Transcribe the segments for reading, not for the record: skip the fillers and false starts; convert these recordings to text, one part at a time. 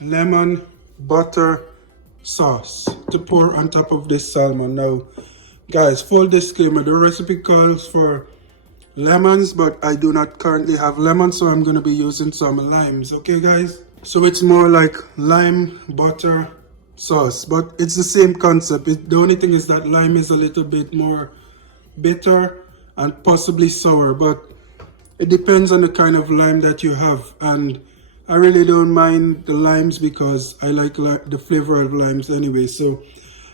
lemon butter sauce to pour on top of this salmon. Now guys, full disclaimer, the recipe calls for lemons, but I do not currently have lemons, so I'm going to be using some limes. Okay guys, so it's more like lime butter sauce, but it's the same concept. The only thing is that lime is a little bit more bitter and possibly sour, but it depends on the kind of lime that you have. And I really don't mind the limes because I like the flavor of limes anyway. So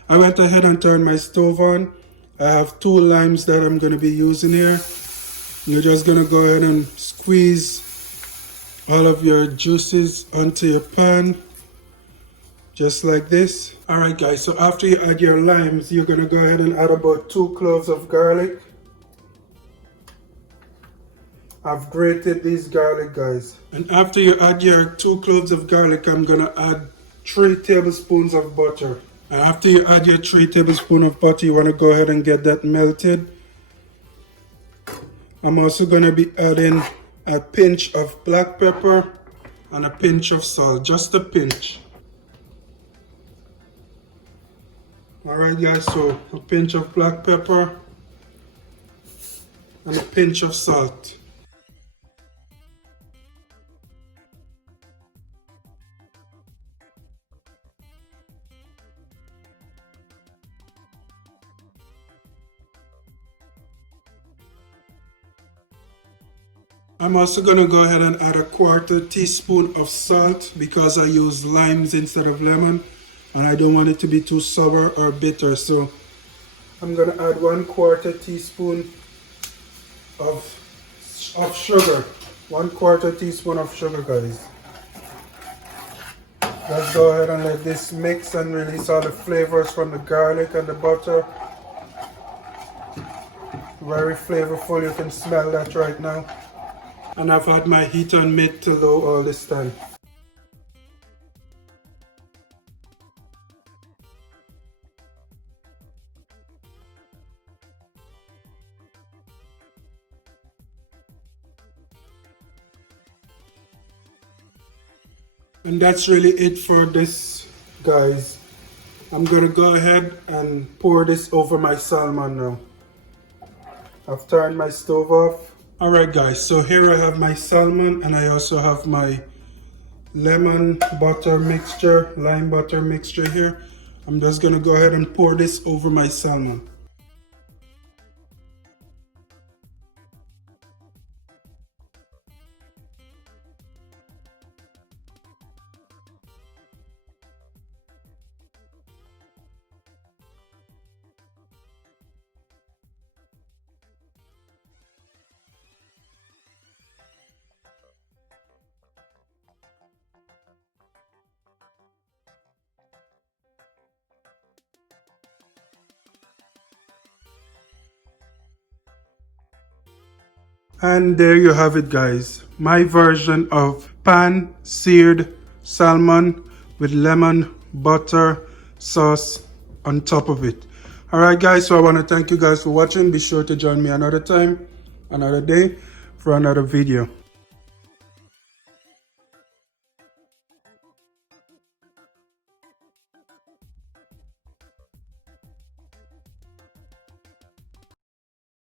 I went ahead and turned my stove on. I have 2 limes that I'm going to be using here. You're just going to go ahead and squeeze all of your juices onto your pan, just like this. Alright guys, so after you add your limes, you're going to go ahead and add about 2 cloves of garlic. I've grated these garlic, guys. And after you add your 2 cloves of garlic, I'm going to add 3 tablespoons of butter. And after you add your 3 tablespoons of butter, you want to go ahead and get that melted. I'm also going to be adding a pinch of black pepper and a pinch of salt, just a pinch. Alright guys, so a pinch of black pepper and a pinch of salt. I'm also going to go ahead and add a 1/4 teaspoon of salt because I use limes instead of lemon and I don't want it to be too sour or bitter. So I'm going to add 1/4 teaspoon of sugar. 1/4 teaspoon of sugar, guys. Let's go ahead and let this mix and release all the flavors from the garlic and the butter. Very flavorful, you can smell that right now. And I've had my heat on mid to low all this time. And that's really it for this, guys. I'm gonna go ahead and pour this over my salmon now. I've turned my stove off. Alright guys, so here I have my salmon and I also have my lemon butter mixture, lime butter mixture here. I'm just gonna go ahead and pour this over my salmon. And there you have it, guys. My version of pan seared salmon with lemon butter sauce on top of it. Alright guys, so I want to thank you guys for watching. Be sure to join me another time, another day for another video.